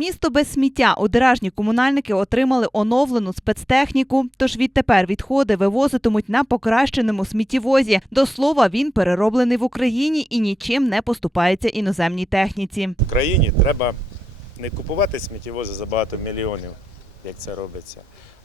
Місто без сміття. Одеражні комунальники отримали оновлену спецтехніку. Тож відтепер відходи вивозитимуть на покращеному сміттєвозі. До слова, він перероблений в Україні і нічим не поступається іноземній техніці. В країні треба не купувати сміттєвози за багато мільйонів, як це робиться,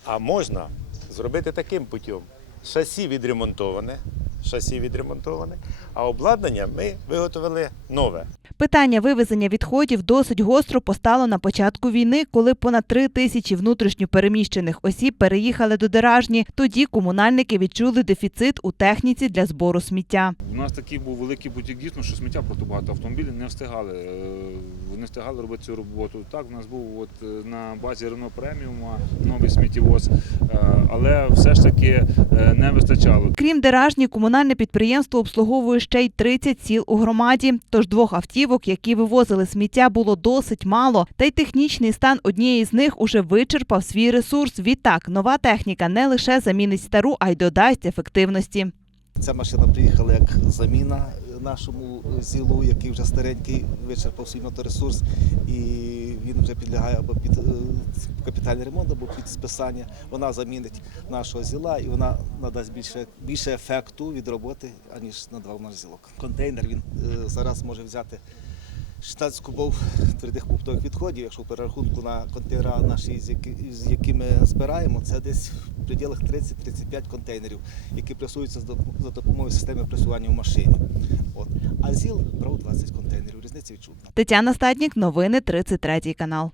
а можна зробити таким путем. Шасі відремонтоване, шасі відремонтоване, а обладнання ми виготовили нове. Питання вивезення відходів досить гостро постало на початку війни, коли понад три тисячі внутрішньо переміщених осіб переїхали до Деражні. Тоді комунальники відчули дефіцит у техніці для збору сміття. У нас такий був великий потік дійсно, що сміття просто багато автомобілів не встигали. е, Не встигали робити цю роботу. Так, у нас був от е, на базі Рено Преміума новий сміттєвоз, е, але все ж таки не вистачало. Крім Деражні, комунальне підприємство обслуговує ще й 30 сіл у громаді. Тож двох автівок, які вивозили сміття, було досить мало. Та й технічний стан однієї з них уже вичерпав свій ресурс. Відтак, нова техніка не лише замінить стару, а й додасть ефективності. Ця машина приїхала як заміна нашому зілу, який вже старенький, вичерпав свій моторесурс, і він вже підлягає або під е, капітальний ремонт, або під списання. Вона замінить нашого зіла і вона надасть більше, більше ефекту від роботи, аніж надавав наш зілок. Контейнер він е, зараз може взяти 16 кубов твердих побутових відходів, якщо в перерахунку на контейнера наші, з якими збираємо, це десь в пределах 30-35 контейнерів, які пресуються за допомогою системи пресування в машині. А ЗІЛ брав 20 контейнерів. Різниця відчутна. Тетяна Статнік, новини 33 канал.